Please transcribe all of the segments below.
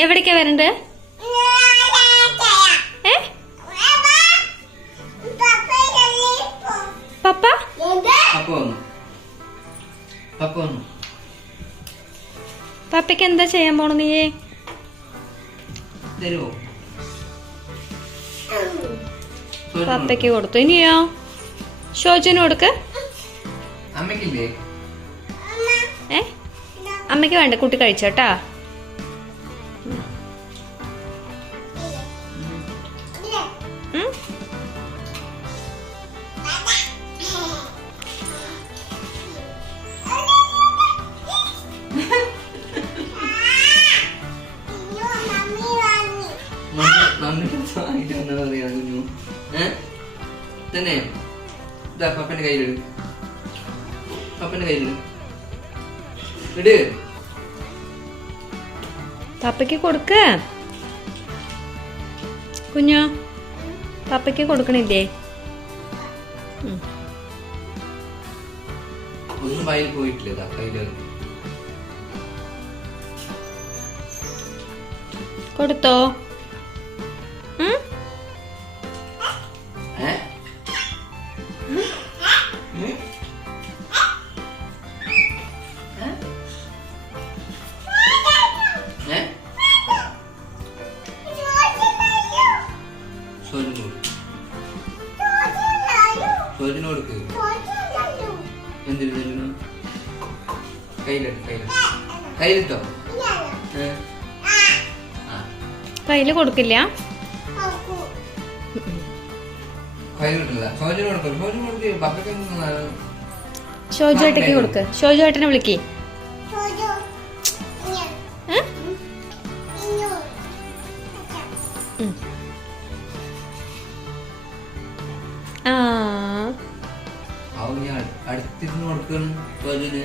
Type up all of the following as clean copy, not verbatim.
എവിടേക്കാ വരണ്ട്? പപ്പ പപ്പയ്ക്ക് എന്താ ചെയ്യാൻ പോണ നീ? പപ്പയ്ക്ക് കൊടുത്തു. ഇനിയോ ഷോജുന് കൊടുക്ക്. അമ്മയ്ക്ക് വേണ്ട, കുട്ടി കഴിച്ചോട്ടാ. തന്നെ പപ്പന്റെ കയ്യിലിട്, പപ്പന്റെ കയ്യിലിട്. പപ്പയ്ക്ക് കൊടുക്ക്. കുഞ്ഞോ പപ്പയ്ക്ക് കൊടുക്കണില്ലേ? ഒന്നും വയലിൽ പോയിട്ടില്ല. കൊടുത്തോ? കയ്യിലിട്ടോ? കയ്യില് കൊടുക്കില്ല. ഷോജുവേട്ടയ്ക്ക് കൊടുക്ക്. ഷോജുവേട്ടനെ വിളിക്ക്. അടുത്തിരുന്ന് കൊടുക്കണം ഷോജുന്.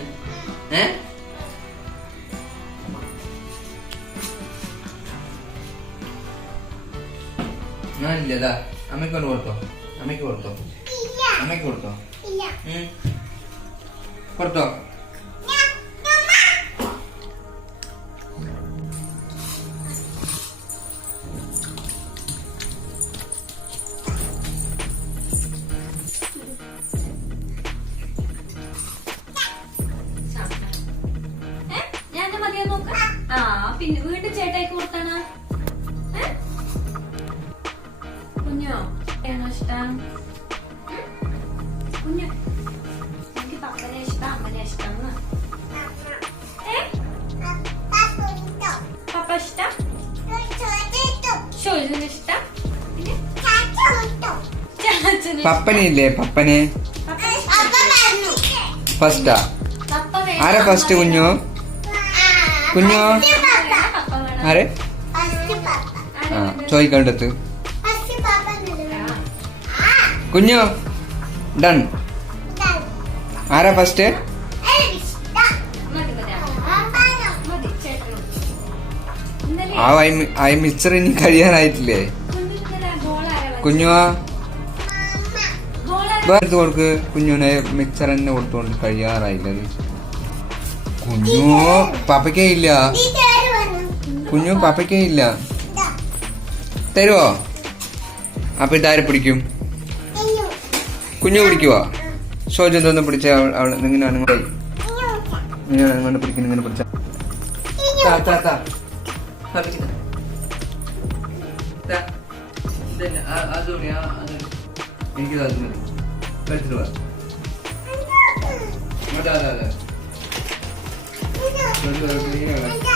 ഞാനില്ലതാ. അമ്മയ്ക്ക് കൊണ്ട് കൊടുത്തോ? അമ്മയ്ക്ക് കൊടുത്തോ? അമ്മയ്ക്ക് കൊടുത്തോ? കൊടുത്തോ? പിന്നെ വീട്ടിൽ ചേട്ടായിക്ക് കൊടുത്താണ്. കുഞ്ഞോ ഏണോ ഇഷ്ടം? കുഞ്ഞു എനിക്ക് പപ്പനെ ഇഷ്ടം അമ്മനെ ഇഷ്ടം? പപ്പ ഇഷ്ടം? ഷോജുന് ഇഷ്ടം? പപ്പനില്ലേ? പപ്പനെ ഫസ്റ്റാ? ആരാ ഫസ്റ്റ്? കുഞ്ഞോ? കുഞ്ഞോ ആരെ? ചോദിക്കണ്ടത് കുഞ്ഞോ. ഡൺ. ആരാ ഫസ്റ്റ്? ആ മിക്സർ ഇനി കഴിയാനായിട്ടില്ലേ? കുഞ്ഞുവാ എടുത്ത് കൊടുക്ക്. കുഞ്ഞുനെ മിക്സർ തന്നെ കൊടുത്തോണ്ട് കഴിയാറായില്ല. കുഞ്ഞു പപ്പയ്ക്കേ ഇല്ല. കുഞ്ഞു പപ്പയ്ക്കേ ഇല്ല. തരുവോ? അപ്പൊ ഇതാരെ പിടിക്കും? കുഞ്ഞു പിടിക്കുവോ? ഷോജു എന്തോന്ന് പിടിച്ച അവള് ഇങ്ങനെയാണ് ഇങ്ങനെ പിടിക്കുന്നു. ഇങ്ങനെ പിടിച്ച എനിക്ക് കളിച്ചിട്ട് വാ.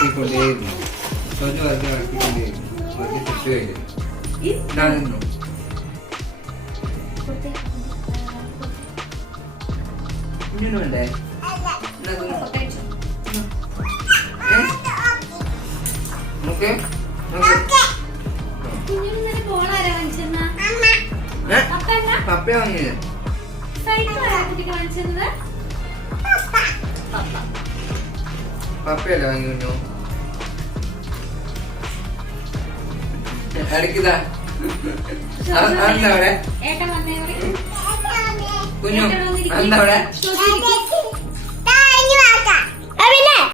ിക്കൊണ്ടേയിരുന്നു. ഷോജു വരച്ച് കളിക്കൊണ്ടേയിരുന്നു. വരച്ച് തെറ്റ് കഴിഞ്ഞു. കുഞ്ഞിന് വേണ്ടേ? പപ്പ വാങ്ങിയത് പപ്പയല്ലേ വാങ്ങി? കുഞ്ഞു ഇടയ്ക്കിതാ അവിടെ കുഞ്ഞു എന്താ അവിടെ?